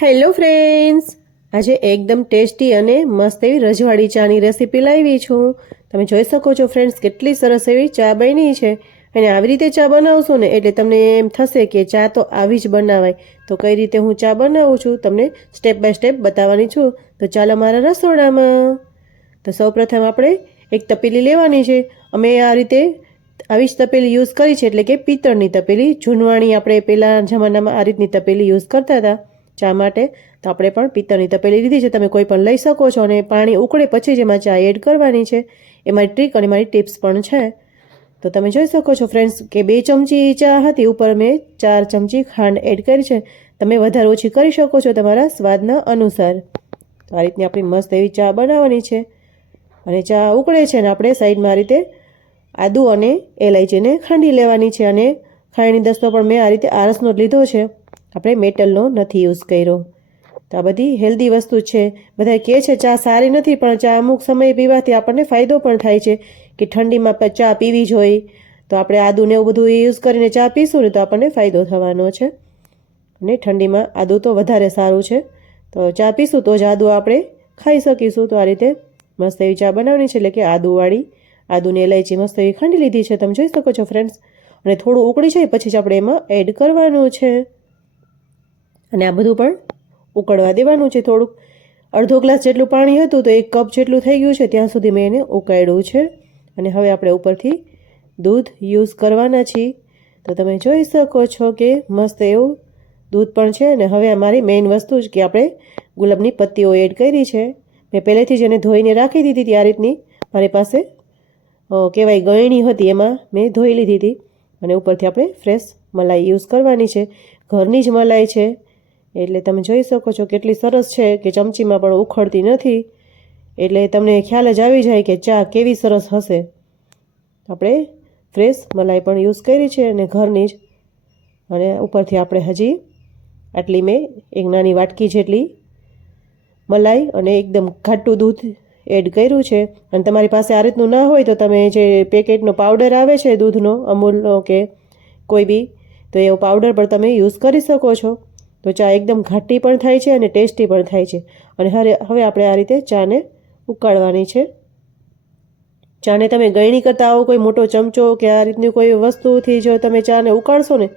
Hello friends. આજે એકદમ tasty અને મસ્ત એવી રજવાડી ચાની રેસીપી લાવી છું. તમે જોઈ શકો છો ફ્રેન્ડ્સ, કેટલી સરસ એવી ચા બની છે. અને આવી રીતે ચા બનાવશો ને એટલે તમને એમ થશે કે ચા તો આવી જ બનાવાય. તો કઈ રીતે હું ચા બનાવું છું તમને સ્ટેપ બાય સ્ટેપ બતાવવાની છું. તો ચાલો મારા રસોડામાં. તો સૌપ્રથમ આપણે એક તપેલી લેવાની છે. અમે આ રીતે આવી જ તપેલી યુઝ કરી છે એટલે કે પિત્તળની તપેલી. જૂનવાણી આપણે પહેલાં જમાનામાં આ રીતની તપેલી યુઝ કરતા હતા. ચા માટે તો આપણે પણ પિત્તળની તપેલી લીધી છે. તમે કોઈ પણ લઈ શકો છો અને પાણી ઉકળે પછી જેમાં ચા એડ કરવાની છે. એ મારી ટ્રીક અને મારી ટિપ્સ પણ છે. તો તમે જોઈ શકો છો ફ્રેન્ડ્સ કે બે ચમચી ચા હતી. ઉપર મેં ચાર ચમચી ખાંડ એડ કરી છે. તમે વધારે ઓછી કરી શકો છો તમારા સ્વાદના અનુસાર. તો આ રીતની આપણી મસ્ત એવી ચા બનાવવાની છે. અને ચા ઉકળે છે ને આપણે સાઈડમાં આ રીતે આદુ અને એલાયચીને ખાંડી લેવાની છે. અને ખાંડની દસ્તો પણ મેં આ રીતે આરસનો જ લીધો છે. આપણે મેટલનો નથી યુઝ કર્યો. તો આ બધી હેલ્ધી વસ્તુ છે. બધા કહે છે ચા સારી નથી, પણ ચા અમુક સમય પીવાથી આપણને ફાયદો પણ થાય છે કે ઠંડીમાં ચા પીવી જોઈએ. તો આપણે આદુને એવું બધું યુઝ કરીને ચા પીશું ને તો આપણને ફાયદો થવાનો છે. અને ઠંડીમાં આદુ તો વધારે સારું છે. તો ચા પીશું તો જ આદુ આપણે ખાઈ શકીશું. તો આ રીતે મસ્ત એવી ચા બનાવવાની છે એટલે કે આદુવાળી. આદુની ઇલાયચી મસ્ત એવી ખાંડી લીધી છે. તમે જોઈ શકો છો ફ્રેન્ડ્સ. અને થોડું ઉકળી જાય પછી જ આપણે એમાં એડ કરવાનું છે. અને આ બધું પણ ઉકળવા દેવાનું છે થોડુંક. અડધો ગ્લાસ જેટલું પાણી હતું તો એક કપ જેટલું થઈ ગયું છે ત્યાં સુધી મેં એને ઉકાળ્યું છે. અને હવે આપણે ઉપરથી દૂધ યુઝ કરવાના છીએ. તો તમે જોઈ શકો છો કે મસ્ત એવું દૂધ પણ છે અને હવે અમારી મેઇન વસ્તુ જ કે આપણે ગુલાબની પત્તીઓ એડ કરી છે. મેં પહેલેથી જ એને ધોઈને રાખી દીધી હતી, આ રીતની. મારી પાસે કહેવાય ગળણી હતી, એમાં મેં ધોઈ લીધી હતી. અને ઉપરથી આપણે ફ્રેશ મલાઈ યુઝ કરવાની છે. ઘરની જ મલાઈ છે. એટલે તમે જોઈ શકો છો કેટલી સરસ છે કે ચમચીમાં પણ ઉખડતી નથી. એટલે તમને ખ્યાલ જ આવી જાય કે ચા કેવી સરસ હશે. આપણે ફ્રેશ મલાઈ પણ યુઝ કરી છે અને ઘરની જ. અને ઉપરથી આપણે હજી આટલી મેં એક નાની વાટકી જેટલી મલાઈ અને એકદમ ઘાટું દૂધ એડ કર્યું છે. અને તમારી પાસે આ રીતનું ના હોય તો તમે જે પેકેટનો પાવડર આવે છે દૂધનો, અમૂલનો કે કોઈ બી, તો એવો પાવડર પણ તમે યુઝ કરી શકો છો. તો ચા એકદમ ઘાટી પણ થાય છે અને ટેસ્ટી પણ થાય છે. અને હવે હવે આપણે આ રીતે ચાને ઉકાળવાની છે. ચાને તમે ગળણી કરતા આવો, કોઈ મોટો ચમચો કે આ રીતની કોઈ વસ્તુથી જો તમે ચાને ઉકાળશો ને,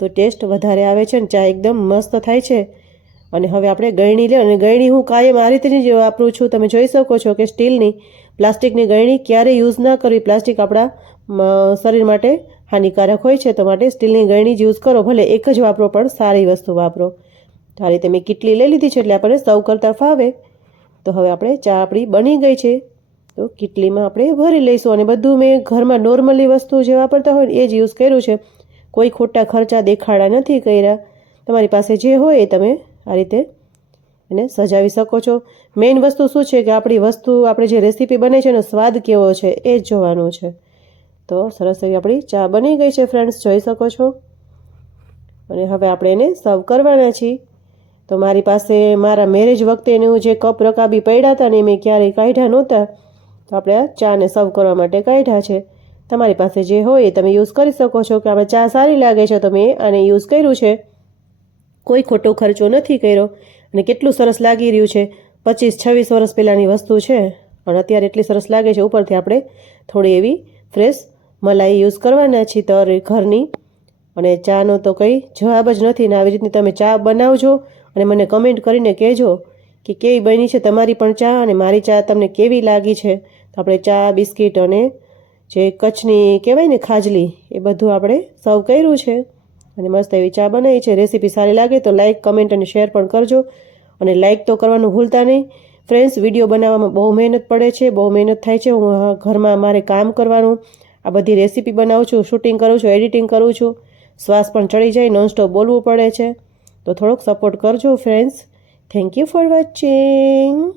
તો ટેસ્ટ વધારે આવે છે ને ચા એકદમ મસ્ત થાય છે. અને હવે આપણે ગળણી લે, અને ગળણી હું કાયમ આ રીતની જ વાપરું છું. તમે જોઈ શકો છો કે સ્ટીલની, પ્લાસ્ટિકની ગળણી ક્યારેય યુઝ ના કરવી. પ્લાસ્ટિક આપણા શરીર માટે હાનિકારક હોય છે તો માટે સ્ટીલની ગળણી જ યુઝ કરો, ભલે એક જ વાપરો પણ સારી વસ્તુ વાપરો. તો આ રીતે મેં કેટલી લઈ લીધી છે એટલે આપણને સૌ કરતાં ફાવે. તો હવે આપણે ચા આપણી બની ગઈ છે. તો કેટલીમાં આપણે ભરી લઈશું અને બધું મેં ઘરમાં નોર્મલી વસ્તુ જે વાપરતા હોય એ જ યુઝ કર્યું છે. કોઈ ખોટા ખર્ચા દેખાડા નથી કર્યા. તમારી પાસે જે હોય એ તમે આ રીતે એને સજાવી શકો છો. મેઇન વસ્તુ શું છે કે આપણી વસ્તુ, આપણે જે રેસીપી બને છે એનો સ્વાદ કેવો છે એ જ જોવાનું છે. તો સરસ એવી આપણી ચા બની ગઈ છે ફ્રેન્ડ્સ જોઈ શકો છો. અને હવે આપણે એને સર્વ કરવાના છીએ. તો મારી પાસે મારા મેરેજ વખતે એનું જે કપ રકાબી પડ્યા હતા ને મેં ક્યારેય કાઢ્યા નહોતા. તો આપણે આ ચાને સર્વ કરવા માટે કાઢ્યા છે. તમારી પાસે જે હોય એ તમે યુઝ કરી શકો છો કે આમાં ચા સારી લાગે છે તો મેં આને યુઝ કર્યું છે. કોઈ ખોટો ખર્ચો નથી કર્યો અને કેટલું સરસ લાગી રહ્યું છે. પચીસ, છવ્વીસ વર્ષ પહેલાંની વસ્તુ છે. અને અત્યારે એટલી સરસ લાગે છે ઉપરથી આપણે થોડી એવી ફ્રેશ મલાઈ યુઝ કરવાના છીએ તર ઘરની. અને ચાનો તો કંઈ જવાબ જ નથી. ને આવી રીતની તમે ચા બનાવજો અને મને કમેન્ટ કરીને કહેજો કે કેવી બની છે તમારી પણ ચા અને મારી ચા તમને કેવી લાગી છે. તો આપણે ચા, બિસ્કિટ અને જે કચ્છની કહેવાય ને ખાજલી, એ બધું આપણે સર્વ કર્યું છે. અને મસ્ત એવી ચા બનાવી છે. રેસીપી સારી લાગે તો લાઇક કમેન્ટ અને શેર પણ કરજો. અને લાઇક તો કરવાનું ભૂલતા નહીં. ફ્રેન્ડ્સ વીડિયો બનાવવામાં બહુ મહેનત પડે છે. બહુ મહેનત થાય છે. હું ઘરમાં મારે કામ કરવાનું. આ બધી રેસીપી બનાવું છું શૂટિંગ કરું છું એડિટિંગ કરું છું. શ્વાસ પણ ચડી જાય નોનસ્ટોપ બોલવું પડે છે. તો થોડોક સપોર્ટ કરજો friends thank you for watching